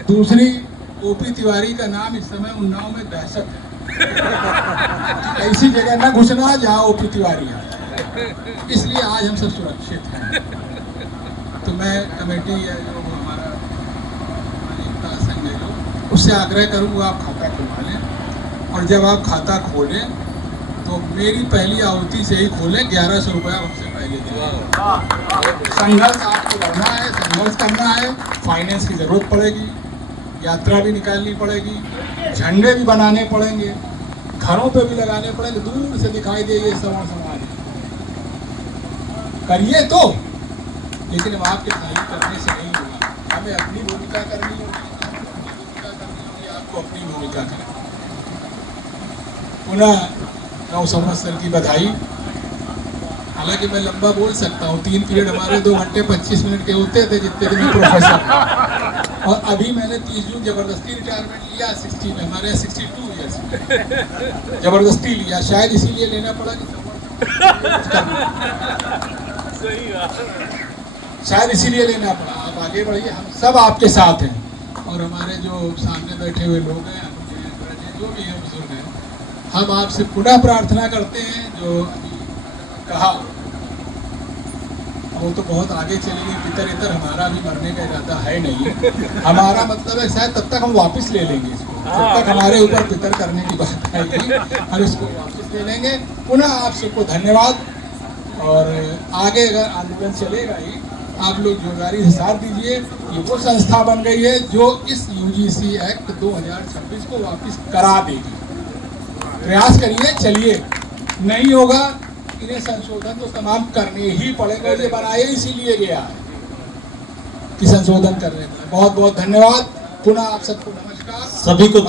दूसरी, OP तिवारी का नाम इस समय उन्नाव में दहशत है। ऐसी जगह न घुसना जहाँ OP तिवारी है, इसलिए आज हम सब सुरक्षित हैं। तो मैं कमेटी है जो हमारा एकता संघ है जो, उससे आग्रह करूँगा आप खाता खुलवा लें, और जब आप खाता खोलें तो मेरी पहली आहुति से ही खोलें। 1100 रुपया हमसे पहले दें। संघर्ष आपको करना है, संघर्ष करना है, फाइनेंस की जरूरत पड़ेगी, यात्रा भी निकालनी पड़ेगी, झंडे भी बनाने पड़ेंगे, घरों पे भी लगाने पड़ेंगे, दूर से दिखाई दे ये सवर्ण समाज। करिए तो, लेकिन अब आपके खाली करने से नहीं होगा। हमें अपनी भूमिका करनी होगी, आपको अपनी भूमिका करनी। पुनः 9 संवत्सर की बधाई। हालांकि मैं लंबा बोल सकता हूँ, 3 पीरियड हमारे 2 घंटे 25 मिनट के होते थे जितने दिन प्रोफेसर, और अभी मैंने 30 जून जबरदस्ती रिटायरमेंट लिया 60 में, हमारे 62 ईयर्स जबरदस्ती लिया, शायद इसीलिए लेना पड़ा कि शायद इसीलिए लेना पड़ा। आप आगे बढ़िए, हम सब आपके साथ हैं, और हमारे जो सामने बैठे हुए लोग हैं, जो भी हैं बुजुर्ग हैं, हम आपसे पुनः प्रार्थना करते हैं। जो कहा वो तो बहुत आगे चली गई, पितर इतर, हमारा भी मरने का इरादा है नहीं। हमारा मतलब है शायद तब तक हम वापस ले लेंगे इसको, जब तक हमारे ऊपर पितर करने की बात आएगी हम इसको वापस ले लेंगे। पुनः आप सबको धन्यवाद, और आगे अगर आंदोलन चलेगा ही, आप लोग जोरदारी से साथ दीजिए। ये वो संस्था बन गई है जो इस UGC एक्ट 2026 को वापस करा देगी। प्रयास करिए, चलिए, नहीं होगा इन्हें संशोधन तो तमाम करने ही पड़ेगा। ये बनाए इसीलिए गया है कि संशोधन करने में। बहुत बहुत धन्यवाद। पुनः आप सबको नमस्कार। सभी को